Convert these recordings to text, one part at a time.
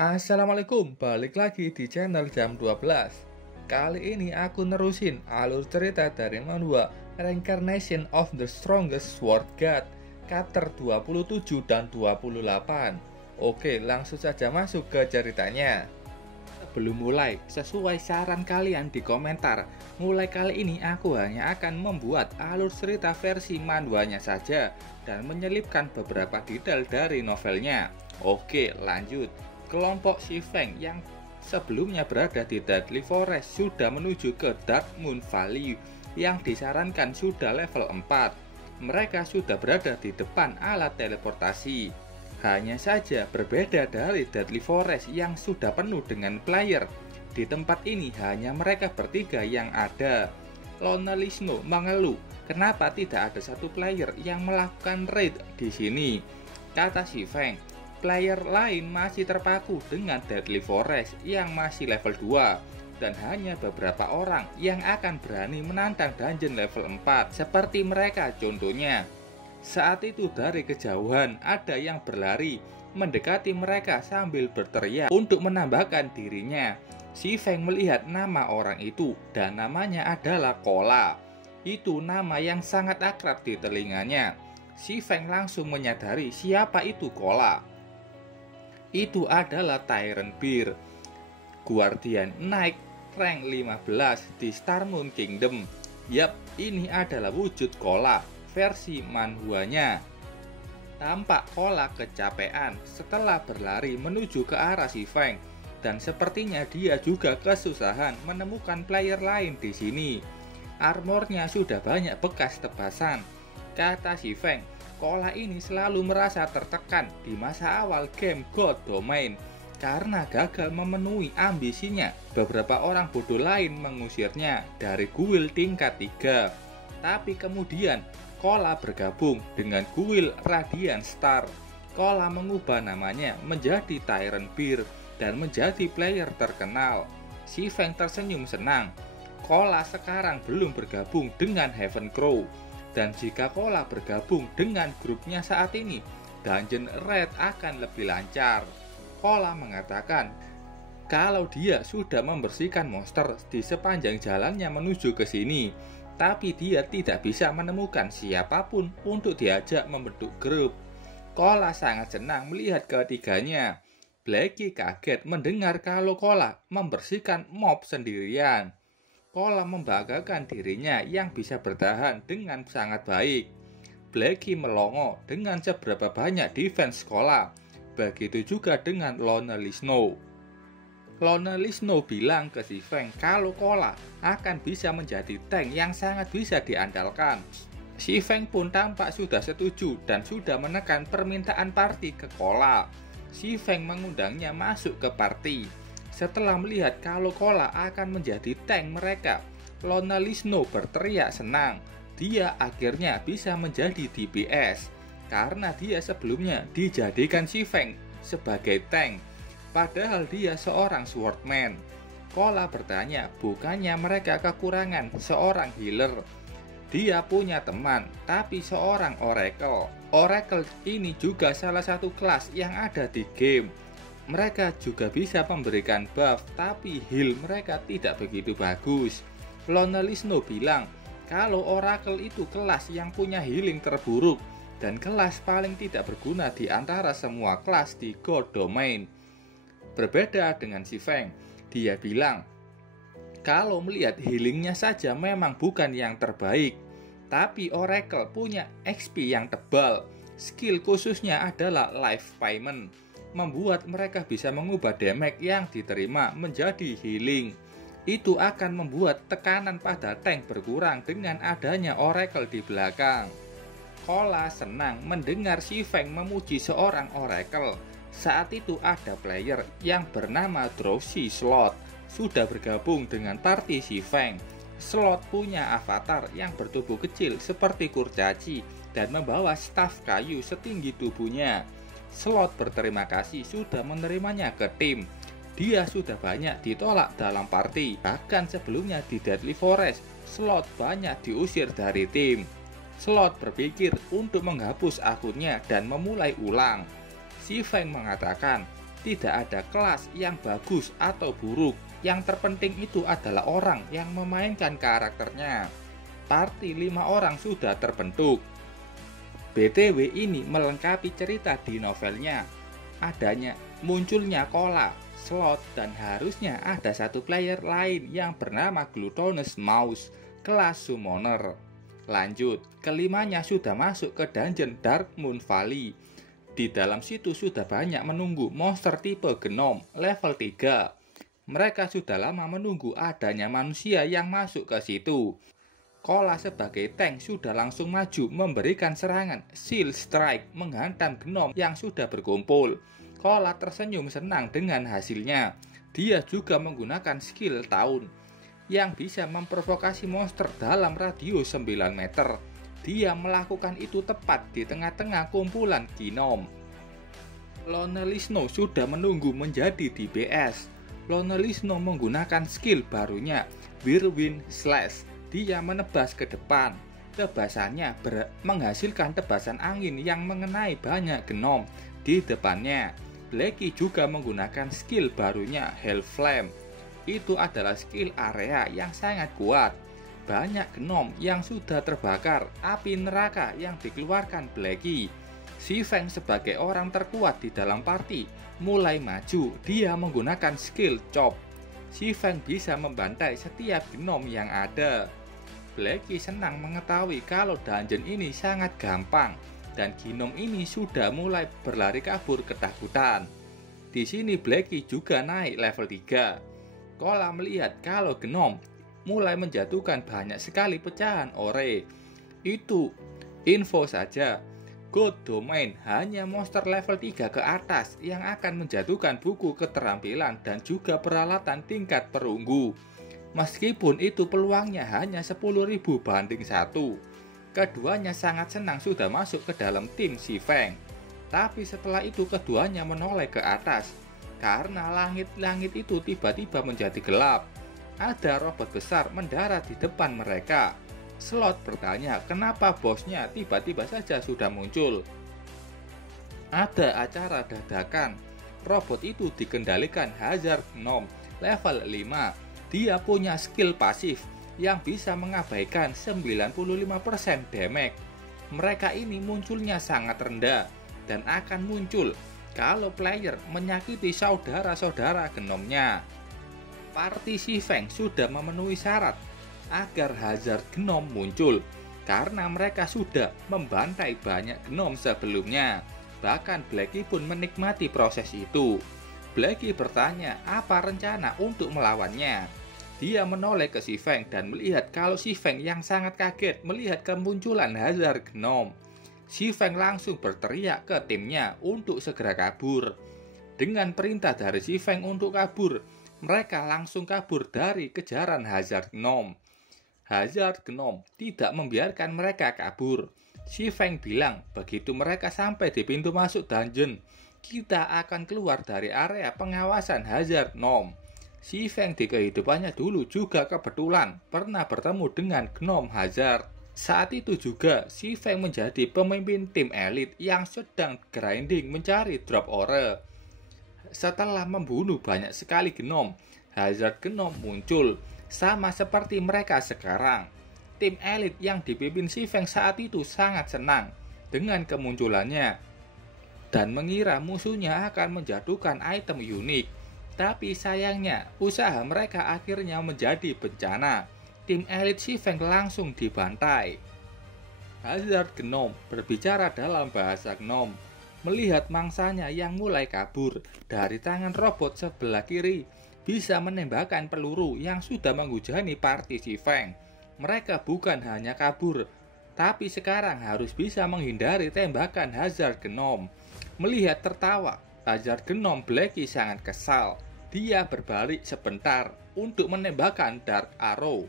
Assalamualaikum, balik lagi di channel Jam 12. Kali ini aku nerusin alur cerita dari manhwa Reincarnation of the Strongest Sword God chapter 27 dan 28. Oke, langsung saja masuk ke ceritanya. Sebelum mulai, sesuai saran kalian di komentar, mulai kali ini aku hanya akan membuat alur cerita versi manhwanya saja dan menyelipkan beberapa detail dari novelnya. Oke, lanjut. Kelompok Shifeng yang sebelumnya berada di Deadly Forest sudah menuju ke Dark Moon Valley yang disarankan sudah level 4. Mereka sudah berada di depan alat teleportasi. Hanya saja berbeda dari Deadly Forest yang sudah penuh dengan player. Di tempat ini hanya mereka bertiga yang ada. Lona Lisno mengeluh, kenapa tidak ada satu player yang melakukan raid di sini? Kata Shifeng, player lain masih terpaku dengan Deadly Forest yang masih level 2 dan hanya beberapa orang yang akan berani menantang dungeon level 4 seperti mereka contohnya. Saat itu dari kejauhan ada yang berlari mendekati mereka sambil berteriak untuk menambahkan dirinya. Shifeng melihat nama orang itu dan namanya adalah Kola. Itu nama yang sangat akrab di telinganya. Shifeng langsung menyadari siapa itu Kola. Itu adalah Tyrant Bear, Guardian Knight rank 15 di Star Moon Kingdom. Yap, ini adalah wujud Kola versi manhwanya. Tampak Kola kecapean setelah berlari menuju ke arah Shifeng dan sepertinya dia juga kesusahan menemukan player lain di sini. Armornya sudah banyak bekas tebasan. Kata Shifeng, Kola ini selalu merasa tertekan di masa awal game God Domain karena gagal memenuhi ambisinya. Beberapa orang bodoh lain mengusirnya dari guild tingkat 3. Tapi kemudian Kola bergabung dengan guild Radiant Star. Kola mengubah namanya menjadi Tyrant Bear dan menjadi player terkenal. Shifeng tersenyum senang. Kola sekarang belum bergabung dengan Heaven Crow. Dan jika Kola bergabung dengan grupnya saat ini, dungeon raid akan lebih lancar. Kola mengatakan kalau dia sudah membersihkan monster di sepanjang jalannya menuju ke sini, tapi dia tidak bisa menemukan siapapun untuk diajak membentuk grup. Kola sangat senang melihat ketiganya. Blackie kaget mendengar kalau Kola membersihkan mob sendirian. Kola membanggakan dirinya yang bisa bertahan dengan sangat baik. Blackie melongo dengan seberapa banyak defense Kola. Begitu juga dengan Lona Lisno. Lona Lisno bilang ke Shifeng kalau Kola akan bisa menjadi tank yang sangat bisa diandalkan. Shifeng pun tampak sudah setuju dan sudah menekan permintaan party ke Kola. Shifeng mengundangnya masuk ke party. Setelah melihat kalau Kola akan menjadi tank mereka, Lona Lisno berteriak senang. Dia akhirnya bisa menjadi DPS karena dia sebelumnya dijadikan Shifeng sebagai tank. Padahal dia seorang swordman. Kola bertanya, bukannya mereka kekurangan seorang healer? Dia punya teman, tapi seorang oracle. Oracle ini juga salah satu kelas yang ada di game. Mereka juga bisa memberikan buff, tapi heal mereka tidak begitu bagus. Lona Lisno bilang, kalau oracle itu kelas yang punya healing terburuk dan kelas paling tidak berguna di antara semua kelas di God Domain. Berbeda dengan Shifeng, dia bilang kalau melihat healingnya saja memang bukan yang terbaik, tapi Oracle punya XP yang tebal. Skill khususnya adalah life payment, membuat mereka bisa mengubah damage yang diterima menjadi healing. Itu akan membuat tekanan pada tank berkurang dengan adanya Oracle di belakang. Kola senang mendengar Shifeng memuji seorang Oracle. Saat itu ada player yang bernama Drowsy Slot sudah bergabung dengan party Shifeng. Slot punya avatar yang bertubuh kecil seperti kurcaci dan membawa staf kayu setinggi tubuhnya. Slot berterima kasih sudah menerimanya ke tim. Dia sudah banyak ditolak dalam party. Bahkan sebelumnya di Deadly Forest, Slot banyak diusir dari tim. Slot berpikir untuk menghapus akunnya dan memulai ulang. Shifeng mengatakan Tidak ada kelas yang bagus atau buruk. Yang terpenting itu adalah orang yang memainkan karakternya. Party 5 orang sudah terbentuk. BTW ini melengkapi cerita di novelnya. Adanya munculnya Cola, Slot, dan harusnya ada satu player lain yang bernama Gluttonous Mouse, kelas Summoner. Lanjut, kelimanya sudah masuk ke dungeon Dark Moon Valley. Di dalam situ sudah banyak menunggu monster tipe Gnome level 3. Mereka sudah lama menunggu adanya manusia yang masuk ke situ. Cola sebagai tank sudah langsung maju memberikan serangan Shield Strike menghantam Gnome yang sudah berkumpul. Cola tersenyum senang dengan hasilnya. Dia juga menggunakan skill Taun yang bisa memprovokasi monster dalam radius 9 meter. Dia melakukan itu tepat di tengah-tengah kumpulan Gnome. Lonely Snow sudah menunggu menjadi DPS. Lonely Snow menggunakan skill barunya Whirlwind Slash. Dia menebas ke depan. Tebasannya menghasilkan tebasan angin yang mengenai banyak Gnome di depannya. Blackie juga menggunakan skill barunya Hell Flame. Itu adalah skill area yang sangat kuat. Banyak Gnome yang sudah terbakar api neraka yang dikeluarkan Blackie. Si Feng sebagai orang terkuat di dalam party mulai maju. Dia menggunakan skill Chop. Si Feng bisa membantai setiap Gnome yang ada. Blackie senang mengetahui kalau dungeon ini sangat gampang dan Gnome ini sudah mulai berlari kabur ketakutan. Di sini Blackie juga naik level 3. Cola melihat kalau Gnome mulai menjatuhkan banyak sekali pecahan ore. Itu info saja. God Domain hanya monster level 3 ke atas yang akan menjatuhkan buku keterampilan dan juga peralatan tingkat perunggu. Meskipun itu peluangnya hanya 10.000 banding 1. Keduanya sangat senang sudah masuk ke dalam tim Si Feng. Tapi setelah itu keduanya menoleh ke atas karena langit-langit itu tiba-tiba menjadi gelap. Ada robot besar mendarat di depan mereka. Slot bertanya kenapa bosnya tiba-tiba saja sudah muncul. Ada acara dadakan. Robot itu dikendalikan Hazard Gnome level 5. Dia punya skill pasif yang bisa mengabaikan 95% damage. Mereka ini munculnya sangat rendah dan akan muncul kalau player menyakiti saudara-saudara Gnome-nya. Party Si Feng sudah memenuhi syarat agar Hazard Gnome muncul karena mereka sudah membantai banyak Gnome sebelumnya. Bahkan Blackie pun menikmati proses itu. Blackie bertanya apa rencana untuk melawannya. Dia menoleh ke Si Feng dan melihat kalau Si Feng yang sangat kaget melihat kemunculan Hazard Gnome. Si Feng langsung berteriak ke timnya untuk segera kabur. Dengan perintah dari Si Feng untuk kabur, mereka langsung kabur dari kejaran Hazard Gnome. Hazard Gnome tidak membiarkan mereka kabur. Si Feng bilang begitu mereka sampai di pintu masuk dungeon, kita akan keluar dari area pengawasan Hazard Gnome. Si Feng di kehidupannya dulu juga kebetulan pernah bertemu dengan Gnome Hazard. Saat itu juga Si Feng menjadi pemimpin tim elit yang sedang grinding mencari drop ore. Setelah membunuh banyak sekali Gnome, Hazard Gnome muncul. Sama seperti mereka sekarang. Tim elit yang dipimpin Si Feng saat itu sangat senang dengan kemunculannya dan mengira musuhnya akan menjatuhkan item unik. Tapi sayangnya usaha mereka akhirnya menjadi bencana. Tim elit Si Feng langsung dibantai. Hazard Gnome berbicara dalam bahasa Gnome. Melihat mangsanya yang mulai kabur dari tangan robot sebelah kiri, bisa menembakkan peluru yang sudah menghujani party Si Feng. Mereka bukan hanya kabur, tapi sekarang harus bisa menghindari tembakan Hazard Gnome. Melihat tertawa, Hazard Gnome Blackie sangat kesal. Dia berbalik sebentar untuk menembakkan Dark Arrow.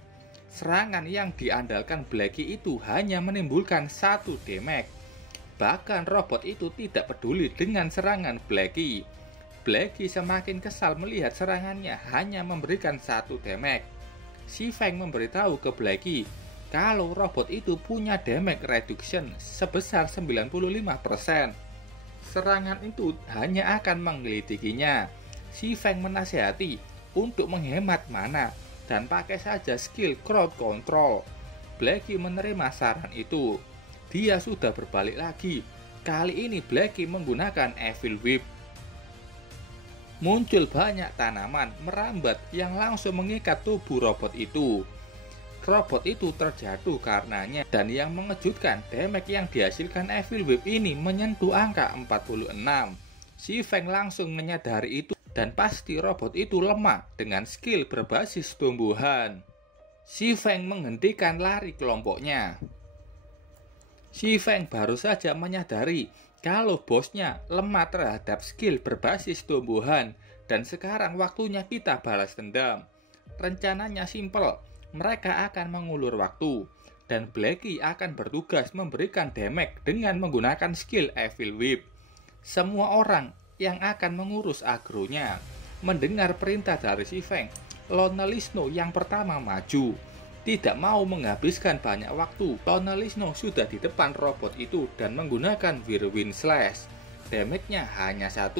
Serangan yang diandalkan Blackie itu hanya menimbulkan 1 damage. Bahkan robot itu tidak peduli dengan serangan Blackie. Blackie semakin kesal melihat serangannya hanya memberikan 1 damage. Si Feng memberitahu ke Blackie kalau robot itu punya damage reduction sebesar 95%. serangan itu hanya akan menggelidikinya. Si Feng menasihati untuk menghemat mana dan pakai saja skill crowd control. Blackie menerima saran itu. Dia sudah berbalik lagi. Kali ini Blackie menggunakan Evil Whip. Muncul banyak tanaman merambat yang langsung mengikat tubuh robot itu. Robot itu terjatuh karenanya, dan yang mengejutkan, damage yang dihasilkan Evil Whip ini menyentuh angka 46. Si Feng langsung menyadari itu, dan pasti robot itu lemah dengan skill berbasis tumbuhan. Si Feng menghentikan lari kelompoknya. Si Feng baru saja menyadari kalau bosnya lemah terhadap skill berbasis tumbuhan, dan sekarang waktunya kita balas dendam. Rencananya simpel. Mereka akan mengulur waktu, dan Blackie akan bertugas memberikan damage dengan menggunakan skill Evil Whip. Semua orang yang akan mengurus agronya mendengar perintah dari si Feng. Lona Lisno yang pertama maju. Tidak mau menghabiskan banyak waktu, Lona Lisno sudah di depan robot itu dan menggunakan Whirlwind Slash. Damage-nya hanya 1,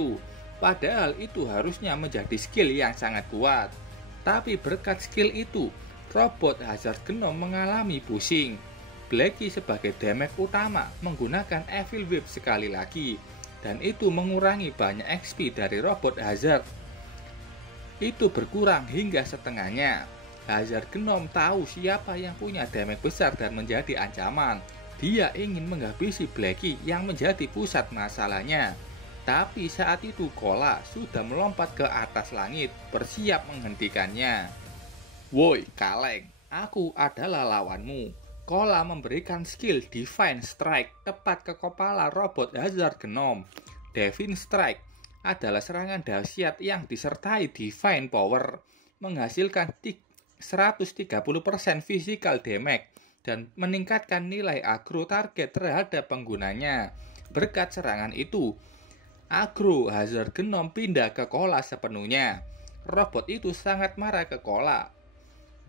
padahal itu harusnya menjadi skill yang sangat kuat. Tapi berkat skill itu, robot Hazard Gnome mengalami pusing. Blackie sebagai damage utama menggunakan Evil Whip sekali lagi, dan itu mengurangi banyak XP dari robot Hazard. Itu berkurang hingga setengahnya. Hazard Gnome tahu siapa yang punya damage besar dan menjadi ancaman. Dia ingin menghabisi Blackie yang menjadi pusat masalahnya. Tapi saat itu Kola sudah melompat ke atas langit, bersiap menghentikannya. Woi kaleng, aku adalah lawanmu. Kola memberikan skill Divine Strike tepat ke kepala robot Hazard Gnome. Divine Strike adalah serangan dahsyat yang disertai Divine Power, menghasilkan 130% physical damage dan meningkatkan nilai agro target terhadap penggunanya. Berkat serangan itu, agro Hazard Gnome pindah ke Kola sepenuhnya. Robot itu sangat marah ke Kola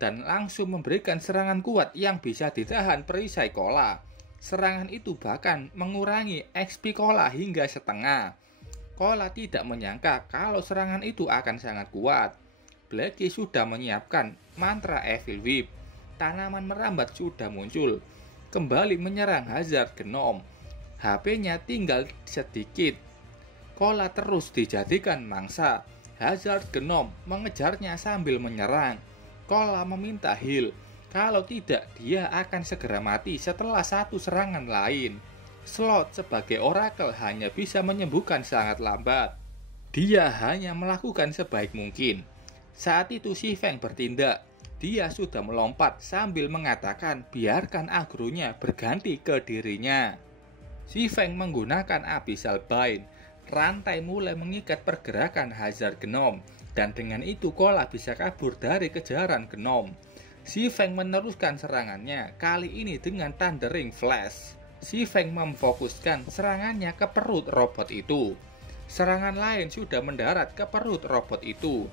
dan langsung memberikan serangan kuat yang bisa ditahan perisai Kola. Serangan itu bahkan mengurangi XP Kola hingga setengah. Kola tidak menyangka kalau serangan itu akan sangat kuat. Blackie sudah menyiapkan mantra Evil Whip. Tanaman merambat sudah muncul, kembali menyerang Hazard Gnome. HP-nya tinggal sedikit. Kola terus dijadikan mangsa. Hazard Gnome mengejarnya sambil menyerang. Kola meminta heal, kalau tidak dia akan segera mati setelah satu serangan lain. Slot sebagai oracle hanya bisa menyembuhkan sangat lambat. Dia hanya melakukan sebaik mungkin. Saat itu si Feng bertindak. Dia sudah melompat sambil mengatakan biarkan agronya berganti ke dirinya. Si Feng menggunakan Abyssal Bind. Rantai mulai mengikat pergerakan Hazard Gnome, dan dengan itu Kola bisa kabur dari kejaran Gnome. Si Feng meneruskan serangannya, kali ini dengan Thundering Flash. Si Feng memfokuskan serangannya ke perut robot itu. Serangan lain sudah mendarat ke perut robot itu.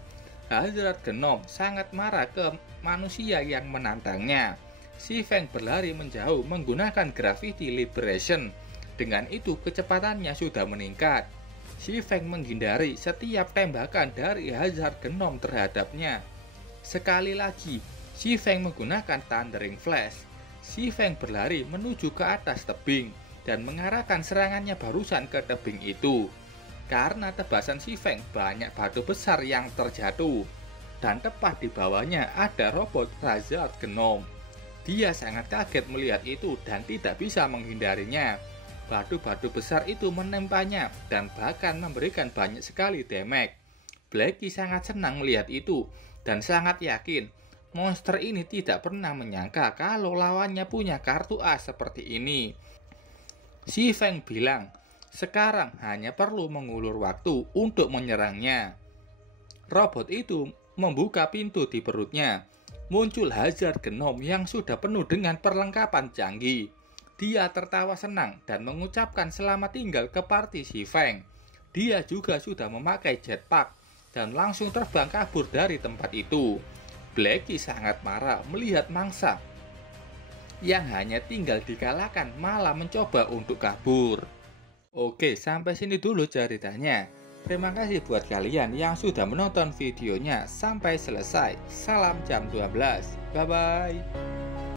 Hazard Gnome sangat marah ke manusia yang menantangnya. Si Feng berlari menjauh menggunakan Gravity Liberation. Dengan itu kecepatannya sudah meningkat. Si Feng menghindari setiap tembakan dari Hazard Gnome terhadapnya. Sekali lagi, si Feng menggunakan Thundering Flash. Si Feng berlari menuju ke atas tebing dan mengarahkan serangannya barusan ke tebing itu. Karena tebasan si Feng banyak batu besar yang terjatuh, dan tepat di bawahnya ada robot Hazard Gnome. Dia sangat kaget melihat itu dan tidak bisa menghindarinya. Batu-batu besar itu menempanya dan bahkan memberikan banyak sekali damage. Blackie sangat senang melihat itu dan sangat yakin monster ini tidak pernah menyangka kalau lawannya punya kartu as seperti ini. Si Feng bilang, sekarang hanya perlu mengulur waktu untuk menyerangnya. Robot itu membuka pintu di perutnya. Muncul Hazard Gnome yang sudah penuh dengan perlengkapan canggih. Dia tertawa senang dan mengucapkan selamat tinggal ke party si Feng. Dia juga sudah memakai jetpack dan langsung terbang kabur dari tempat itu. Blackie sangat marah melihat mangsa yang hanya tinggal dikalahkan malah mencoba untuk kabur. Oke, sampai sini dulu ceritanya. Terima kasih buat kalian yang sudah menonton videonya sampai selesai. Salam jam 12. Bye-bye.